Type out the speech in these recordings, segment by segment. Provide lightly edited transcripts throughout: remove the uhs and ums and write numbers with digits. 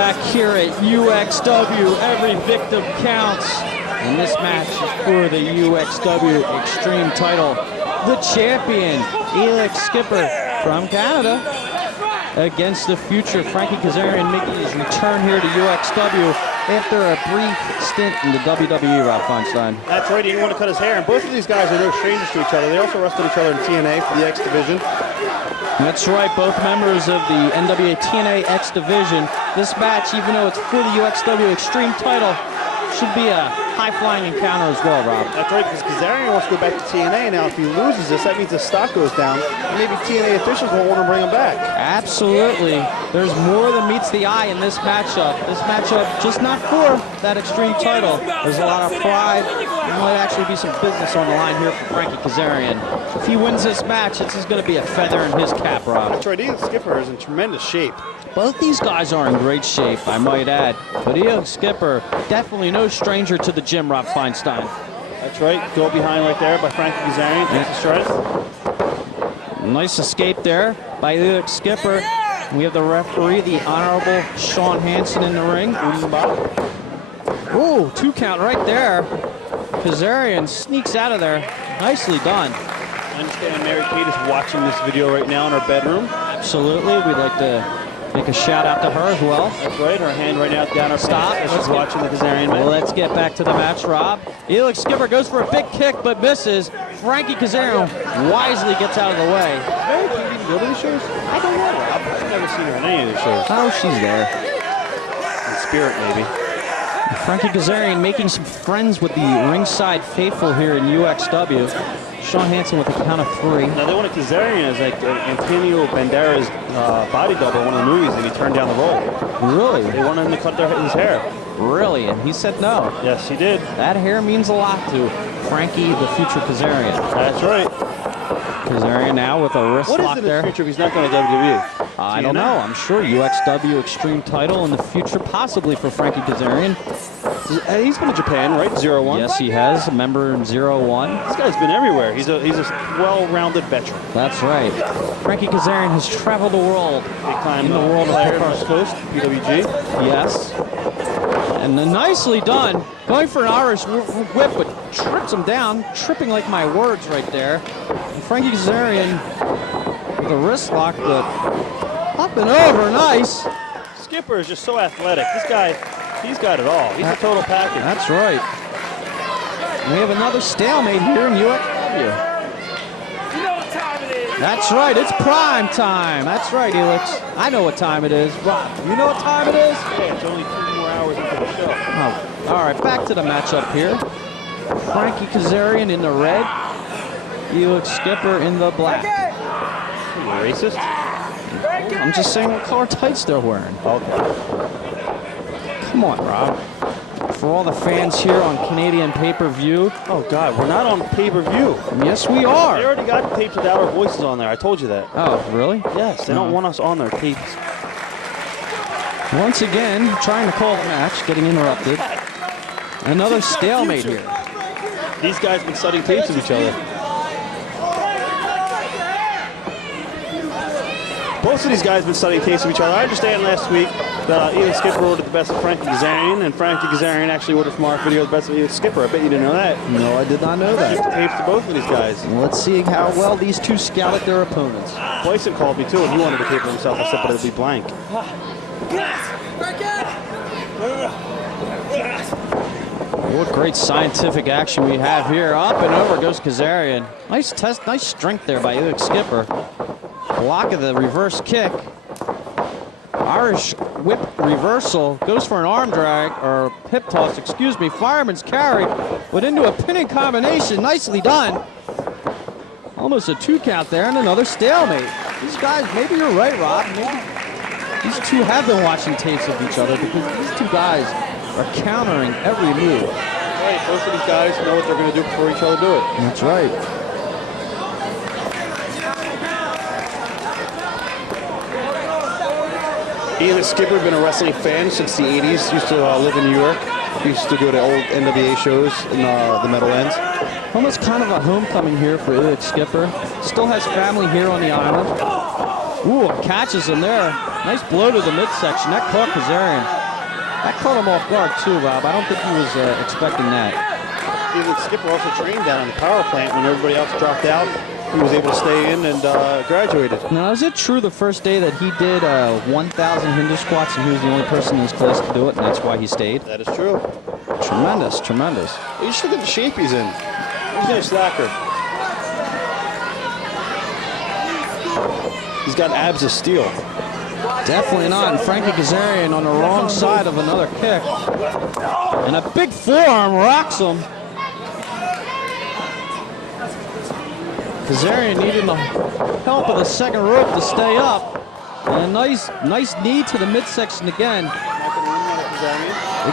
Back here at UXW, every victim counts. And this match is for the UXW Extreme title. The champion, Elix Skipper from Canada, against the future Frankie Kazarian, making his return here to UXW after a brief stint in the WWE, Rob Feinstein. That's right, he didn't want to cut his hair. And both of these guys are no strangers to each other. They also wrestled each other in TNA for the X Division. That's right, both members of the NWA TNA X Division. This match, even though it's for the UXW Extreme title, should be a high-flying encounter as well, Rob. That's right, because Kazarian wants to go back to TNA. Now, if he loses this, that means the stock goes down. And maybe TNA officials won't want to bring him back. Absolutely. There's more than meets the eye in this matchup. This matchup just not for that Extreme title. There's a lot of pride. There might actually be some business on the line here for Frankie Kazarian. If he wins this match, this is going to be a feather in his cap, Rob. That's right, Elix Skipper is in tremendous shape. Both these guys are in great shape, I might add. But Elix Skipper, definitely no stranger to the gym, Rob Feinstein. That's right, go behind right there by Frankie Kazarian, takes the stride. Nice escape there by Elix Skipper. We have the referee, the Honorable Sean Hansen, in the ring. Ooh, 2 count right there. Kazarian sneaks out of there. Nicely done. I understand Mary Kate is watching this video right now in her bedroom. Absolutely, we'd like to make a shout out to her as well. That's right, her hand right now down her stop as she's watching the Kazarian match. Let's get back to the match, Rob. Elix Skipper goes for a big kick but misses. Frankie Kazarian wisely gets out of the way. Is Mary Kate even go to the shows? I don't know, Rob. I've never seen her in any of the shows. Oh, she's there. In spirit, maybe. Frankie Kazarian making some friends with the ringside faithful here in UXW. Sean Hansen with a count of 3. Now they wanted Kazarian as like Antonio Banderas' body double in one of the movies, and he turned down the role. Really? They wanted him to cut his hair. Really? And he said no. Yes, he did. That hair means a lot to Frankie, the future Kazarian. That's right. Kazarian now with a wrist lock there. What is in his future if he's not going to WWE? I don't know. I'm sure UXW Extreme title in the future, possibly for Frankie Kazarian. He's been to Japan, right? 0-1. Yes, he has. A member in 0-1. This guy's been everywhere. He's a well-rounded veteran. That's right. Frankie Kazarian has traveled the world. In the world of Players Coast, PWG. Yes. And then nicely done. Going for an Irish whip, but trips him down. Tripping like my words right there. And Frankie Kazarian with a wrist lock, but up and over. Nice. Skipper is just so athletic. This guy, he's got it all. He's a total package. That's right. We have another stalemate here in UXW. That's right, it's prime time. That's right, Elix. I know what time it is. Rob, you know what time it is? Yeah, it's only 2 more hours into the show. Oh, all right, back to the matchup here. Frankie Kazarian in the red. Elix Skipper in the black. Are you racist? I'm just saying what color tights they're wearing. Okay. Come on, Rob. For all the fans here on Canadian pay-per-view. Oh, God, we're not on pay-per-view. Yes, we are. They already got tapes without our voices on there. I told you that. Oh, really? Yes, they don't want us on their tapes. Once again, trying to call the match, getting interrupted. Another stalemate here. These guys have been studying tapes of each other. Both of these guys have been studying tapes of each other. I understand last week that Elix Skipper ordered the best of Frankie Kazarian, and Frankie Kazarian actually ordered from our video the best of Elix Skipper. I bet you didn't know that. No, I did not know that. Give the tapes to both of these guys. Let's see how well these two scouted their opponents. Bryson called me too, and he wanted to tape it himself. I said, but it'll be blank. What great scientific action we have here. Up and over goes Kazarian. Nice test, nice strength there by Elix Skipper. Block of the reverse kick. Irish whip reversal. Goes for an arm drag, or hip toss, excuse me. Fireman's carry, but into a pinning combination. Nicely done. Almost a 2 count there, and another stalemate. These guys, maybe you're right, Rob. Maybe these two have been watching tapes of each other, because these two guys are countering every move. Right, both of these guys know what they're going to do before each other do it. That's right. Elix Skipper has been a wrestling fan since the 80s. Used to live in New York. Used to go to old NWA shows in the Meadowlands. Almost kind of a homecoming here for Elix Skipper. Still has family here on the island. Ooh, catches him there. Nice blow to the midsection. That caught Kazarian. That caught him off guard too, Rob. I don't think he was expecting that. Elix Skipper also trained down in the power plant when everybody else dropped out. He was able to stay in and graduated. Now, is it true the first day that he did 1,000 Hindu squats and he was the only person in his class to do it, and that's why he stayed? That is true. Tremendous, tremendous. You should look at the shape he's in. He's no slacker. He's got abs of steel. Definitely not. And Frankie Kazarian on the wrong side of another kick. And a big forearm rocks him. Kazarian needing the help of the second rope to stay up. And a nice knee to the midsection again.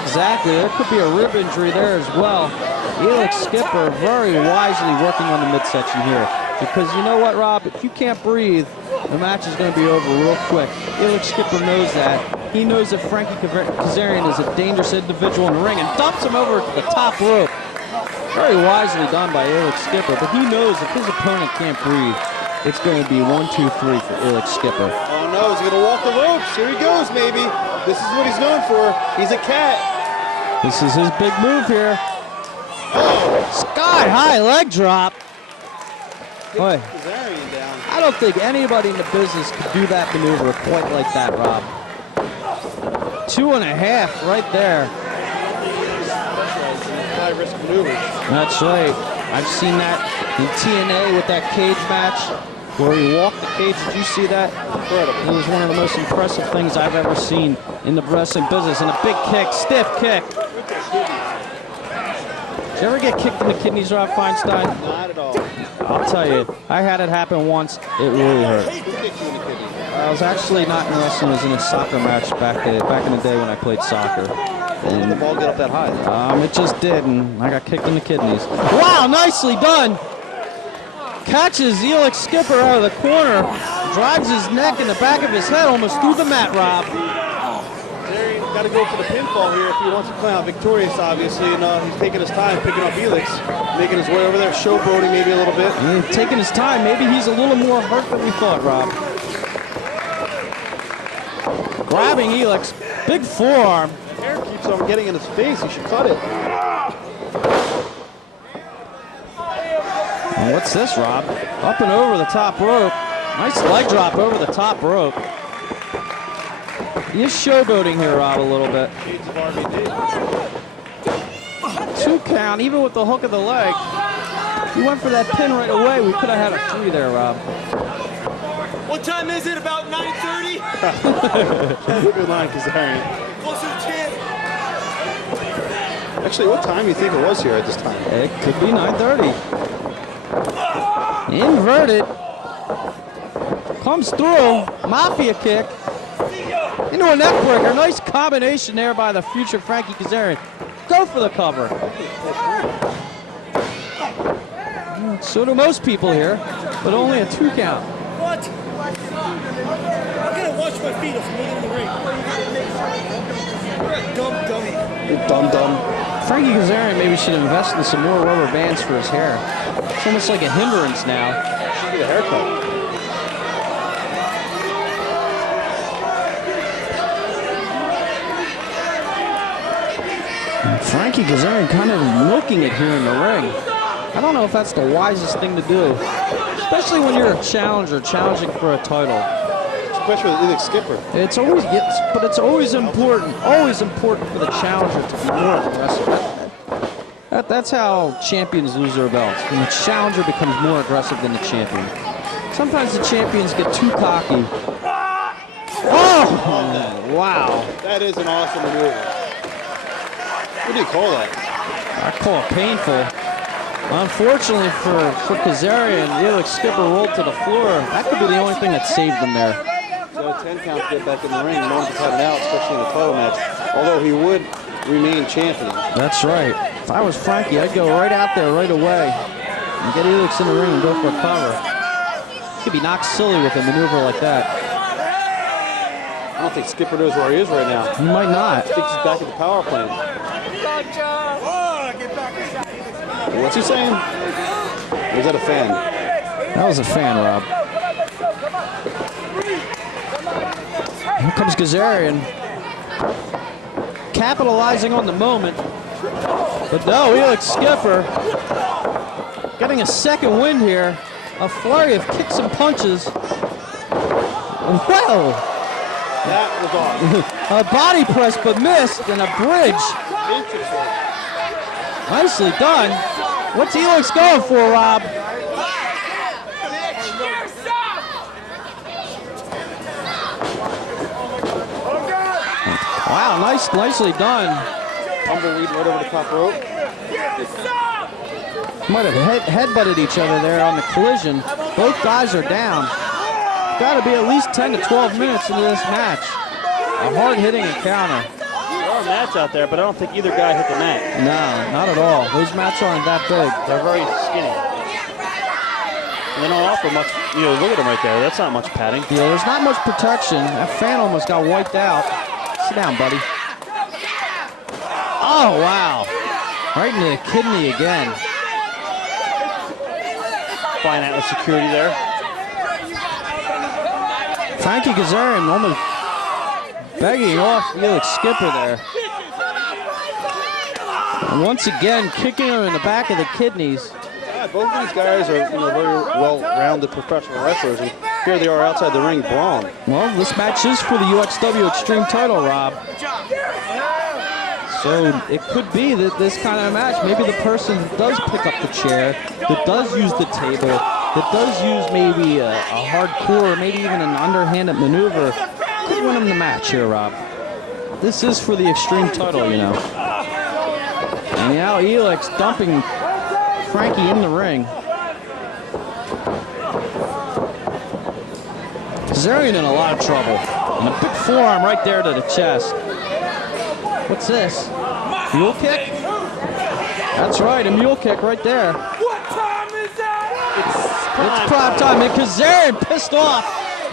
Exactly. There could be a rib injury there as well. Elix Skipper very wisely working on the midsection here. Because you know what, Rob? If you can't breathe, the match is going to be over real quick. Elix Skipper knows that. He knows that Frankie Kazarian is a dangerous individual in the ring and dumps him over to the top rope. Very wisely done by Elix Skipper, but he knows if his opponent can't breathe, it's going to be 1, 2, 3 for Elix Skipper. Oh no, he's going to walk the ropes. Here he goes, maybe. This is what he's known for. He's a cat. This is his big move here. Oh. Sky high leg drop. Boy, I don't think anybody in the business could do that maneuver quite like that, Rob. 2.5 right there. High-risk maneuvers. That's right. I've seen that in TNA with that cage match where he walked the cage. Did you see that? Incredible. It was one of the most impressive things I've ever seen in the wrestling business. And a big kick, stiff kick. Did you ever get kicked in the kidneys, Rob Feinstein? Not at all. I'll tell you, I had it happen once. It really hurt. I was actually not in wrestling. I was in a soccer match back in the day when I played soccer. And did the ball get up that high? It just did, and I got kicked in the kidneys. Wow, nicely done. Catches Elix Skipper out of the corner, drives his neck in the back of his head almost through the mat, Rob. Got to go for the pinfall here if he wants to come out victorious, obviously. And he's taking his time picking up Elix, making his way over there, showboating maybe a little bit. Taking his time. Maybe he's a little more hurt than we thought, Rob. Grabbing Elix, big forearm. The hair keeps on getting in his face. He should cut it. And what's this, Rob? Up and over the top rope. Nice leg drop over the top rope. He is showboating here, Rob, a little bit. 2 count, even with the hook of the leg. He went for that pin right away. We could have had a 3 there, Rob. What time is it? About 9:30? Good line, Kazarian. Closer to 10. Actually, what time do you think it was here at this time? It could be 9:30. Inverted. Comes through. Mafia kick. Into a neck breaker. Nice combination there by the future Frankie Kazarian. Go for the cover. So do most people here, but only a 2 count. What? I'm gonna wash my feet if I'm in the ring. You're a dumb dummy. You dumb. Frankie Kazarian maybe should invest in some more rubber bands for his hair. It's almost like a hindrance now. Should get a haircut. Frankie Kazarian kind of milking it here in the ring. I don't know if that's the wisest thing to do, especially when you're a challenger challenging for a title. Especially with Elix Skipper. It's always important for the challenger to be more aggressive. That's how champions lose their belts, when the challenger becomes more aggressive than the champion. Sometimes the champions get too cocky. Oh, wow. That is an awesome maneuver. What do you call that? I call it painful. Unfortunately for Kazarian, Elix Skipper rolled to the floor. That could be the only thing that saved him there. So a 10 count to get back in the ring. No one can cut it out, especially in a title match. Although he would remain champion. That's right. If I was Frankie, I'd go right out there right away and get Elix in the ring and go for a cover. He could be knocked silly with a maneuver like that. I don't think Skipper knows where he is right now. He might not. I think he's back at the power plant. What's he saying? Or is that a fan? That was a fan, Rob. Here comes Kazarian. Capitalizing on the moment. But no, Elix Skipper getting a second wind here. A flurry of kicks and punches. Well, That was off. a body press but missed and a bridge. Nicely done. What's Elix going for, Rob? Wow, nicely done. Tumbleweed right over the top rope. Might have headbutted each other there on the collision. Both guys are down. Got to be at least 10 to 12 minutes into this match. A hard-hitting encounter. There are mats out there, but I don't think either guy hit the mat. No, not at all. Those mats aren't that big. They're very skinny. And they don't offer much. You know, look at them right there. That's not much padding. Yeah, there's not much protection. That fan almost got wiped out. Sit down, buddy. Oh, wow. Right into the kidney again. Fine Atlas security there. Frankie Kazarian almost begging off Elix Skipper there. And once again, kicking him in the back of the kidneys. Yeah, both of these guys are very well-rounded professional wrestlers, and here they are outside the ring brawling. Well, this match is for the UXW Extreme title, Rob. So it could be that this kind of match, maybe the person that does pick up the chair, that does use the table, that does use maybe a hardcore, maybe even an underhanded maneuver, could win him the match here, Rob. This is for the Extreme title, you know. And now Elix dumping Frankie in the ring. Kazarian in a lot of trouble. And a big forearm right there to the chest. What's this? Mule kick? That's right, a mule kick right there. What time is that? It's prime time, and Kazarian pissed off.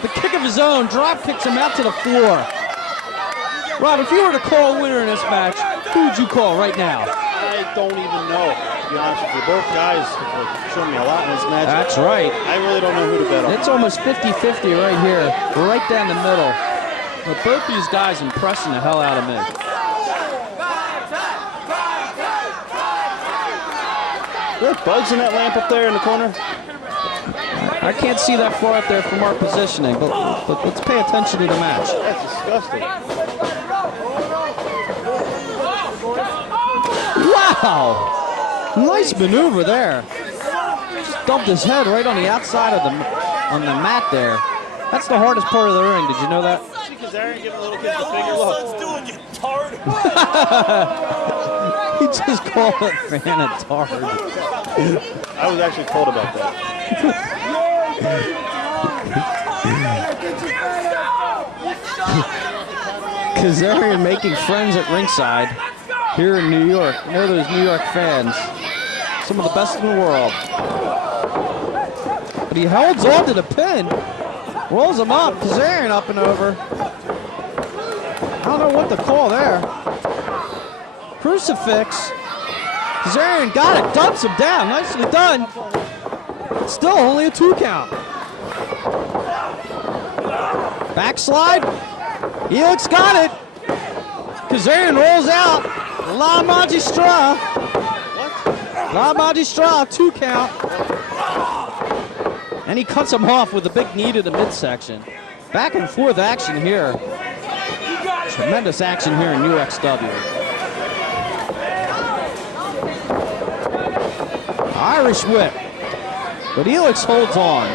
The kick of his own, drop kicks him out to the floor. Rob, if you were to call a winner in this match, who would you call right now? I don't even know, to be honest with you. Both guys have shown me a lot in this match. That's right. I really don't know who to bet on. It's almost 50-50 right here, right down the middle. But both these guys impressing the hell out of me. Are there bugs in that lamp up there in the corner? I can't see that far up there from our positioning, but let's pay attention to the match. That's disgusting. Wow! Nice maneuver there. Just dumped his head right on the outside of the mat there. That's the hardest part of the ring. Did you know that? See Kazarian giving a little kid the finger. Look. Doing, you tard. He just called it fan a tard. I was actually told about that. Kazarian making friends at ringside here in New York. You know those New York fans. Some of the best in the world. But he holds on to the pin. Rolls him up. Kazarian up and over. I don't know what to call there. Crucifix. Kazarian got it. Dumps him down. Nicely done. Still only a 2 count. Backslide. Elix got it. Kazarian rolls out. La Magistral. La Magistral, 2 count. And he cuts him off with a big knee to the midsection. Back and forth action here. Tremendous action here in UXW. Irish whip. But Elix holds on.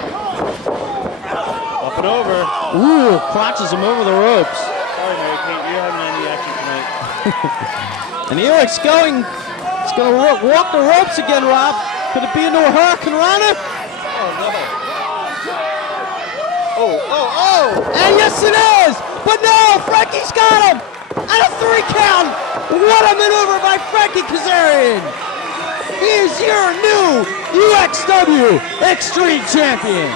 Up and over. Ooh, crotches him over the ropes. Sorry, Mary Kate, you're having any action tonight. And Elix going, he's going to walk the ropes again, Rob. Could it be into a Hurricane Rana? Oh, no. Oh. And yes, it is. But no, Frankie's got him. And a 3 count. What a maneuver by Frankie Kazarian. He is your new UXW Extreme Champion.